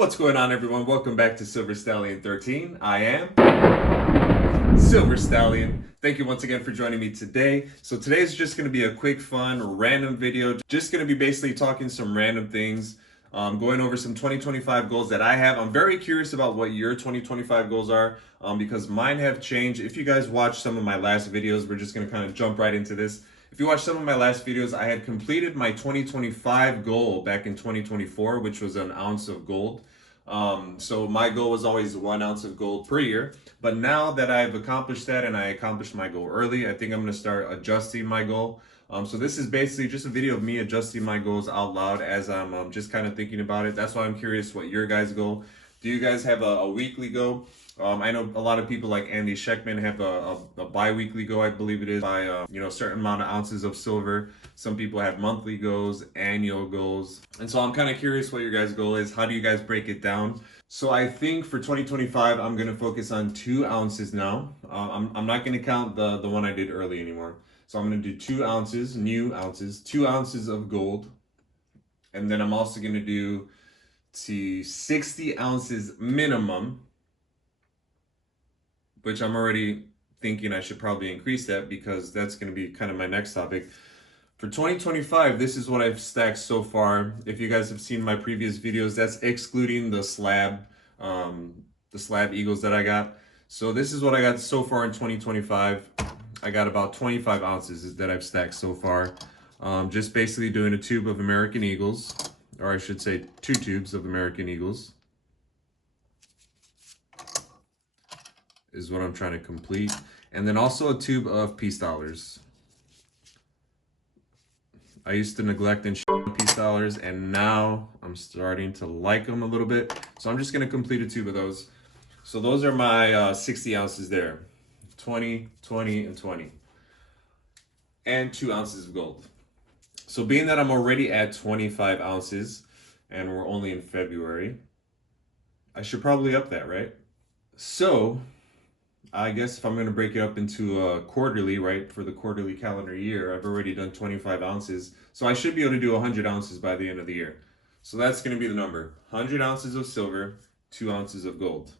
What's going on, everyone? Welcome back to Silver Stallion 13. I am Silver Stallion. Thank you once again for joining me today. So today is just going to be a quick, fun, random video. Just going to be basically talking some random things, going over some 2025 goals that I have. I'm very curious about what your 2025 goals are because mine have changed. If you guys watched some of my last videos, we're just going to kind of jump right into this. If you watched some of my last videos, I had completed my 2025 goal back in 2024, which was an ounce of gold. So my goal was always 1 ounce of gold per year. But now that I've accomplished that and I accomplished my goal early, I think I'm going to start adjusting my goal. So this is basically just a video of me adjusting my goals out loud as I'm just kind of thinking about it. That's why I'm curious what your guys' goal. Do you guys have a weekly goal? I know a lot of people like Andy Sheckman have a bi-weekly goal, I believe it is, by a certain amount of ounces of silver. Some people have monthly goals, annual goals. And so I'm kind of curious what your guys' goal is. How do you guys break it down? So I think for 2025, I'm going to focus on 2 ounces now. I'm not going to count the one I did early anymore. So I'm going to do 2 ounces, new ounces, 2 ounces of gold. And then I'm also going to do 60 ounces minimum, which I'm already thinking I should probably increase that because that's going to be kind of my next topic. For 2025, this is what I've stacked so far. If you guys have seen my previous videos, that's excluding the slab eagles that I got. So this is what I got so far in 2025. I got about 25 ounces that I've stacked so far. Just basically doing a tube of American Eagles, or I should say 2 tubes of American Eagles is what I'm trying to complete. And then also a tube of peace dollars. I used to neglect and peace dollars, and now I'm starting to like them a little bit. So I'm just going to complete a tube of those. So those are my 60 ounces there. 20, 20, and 20. And 2 ounces of gold. So being that I'm already at 25 ounces, and we're only in February, I should probably up that, right? So I guess if I'm going to break it up into a quarterly, right, for the quarterly calendar year, I've already done 25 ounces. So I should be able to do 100 ounces by the end of the year. So that's going to be the number. 100 ounces of silver, 2 ounces of gold.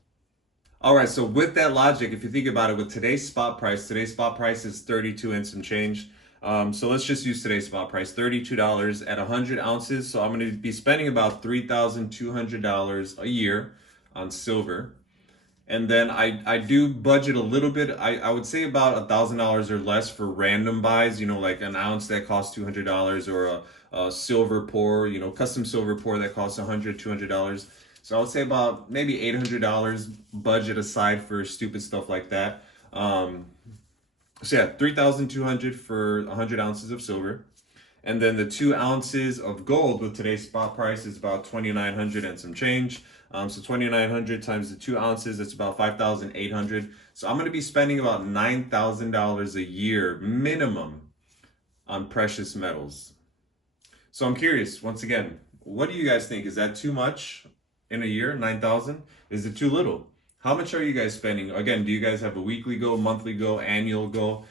All right, so with that logic, if you think about it, with today's spot price is 32 and some change. So let's just use today's spot price, $32 at 100 ounces. So I'm going to be spending about $3,200 a year on silver. And then I do budget a little bit. I would say about $1,000 or less for random buys, like an ounce that costs $200 or a silver pour, custom silver pour that costs $100, $200. So I would say about maybe $800 budget aside for stupid stuff like that. So yeah, $3,200 for 100 ounces of silver. And then the 2 ounces of gold with today's spot price is about 2,900 and some change. So 2,900 times the 2 ounces, it's about 5,800. So I'm going to be spending about $9,000 a year minimum on precious metals. So I'm curious, once again, what do you guys think? Is that too much in a year, 9,000? Is it too little? How much are you guys spending? Again, do you guys have a weekly goal, monthly goal, annual goal?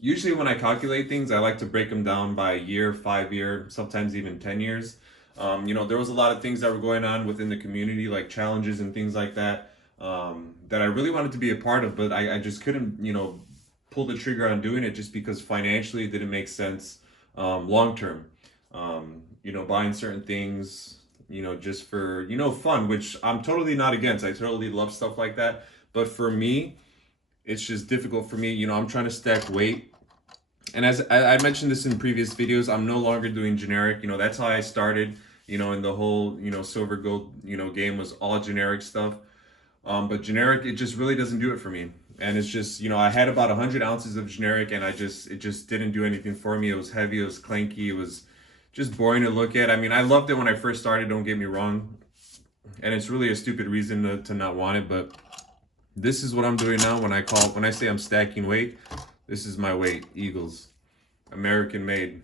Usually when I calculate things, I like to break them down by year, 5-year, sometimes even 10 years. There was a lot of things that were going on within the community, like challenges and things like that, that I really wanted to be a part of, but I just couldn't, pull the trigger on doing it just because financially it didn't make sense long term. Buying certain things, just for, fun, which I'm totally not against. I totally love stuff like that. But for me, it's just difficult for me. I'm trying to stack weight. And as I mentioned this in previous videos, I'm no longer doing generic. That's how I started, in the whole, silver gold, game was all generic stuff. But generic, it just really doesn't do it for me. And it's just, I had about 100 ounces of generic and it just didn't do anything for me. It was heavy, it was clanky, it was just boring to look at. I mean, I loved it when I first started, don't get me wrong. And it's really a stupid reason to not want it, but this is what I'm doing now when I say I'm stacking weight. This is my weight, Eagles, American made.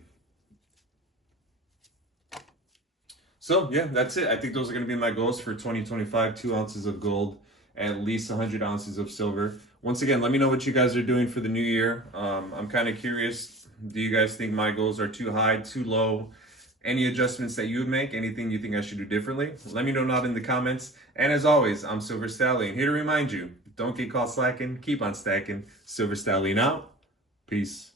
So yeah, that's it. I think those are going to be my goals for 2025, 2 ounces of gold, at least 100 ounces of silver. Once again, let me know what you guys are doing for the new year. I'm kind of curious. Do you guys think my goals are too high, too low? Any adjustments that you would make, anything you think I should do differently, let me know down in the comments. And as always, I'm Silver Stallion, here to remind you, don't get caught slacking, keep on stacking. Silver Stallion out. Peace.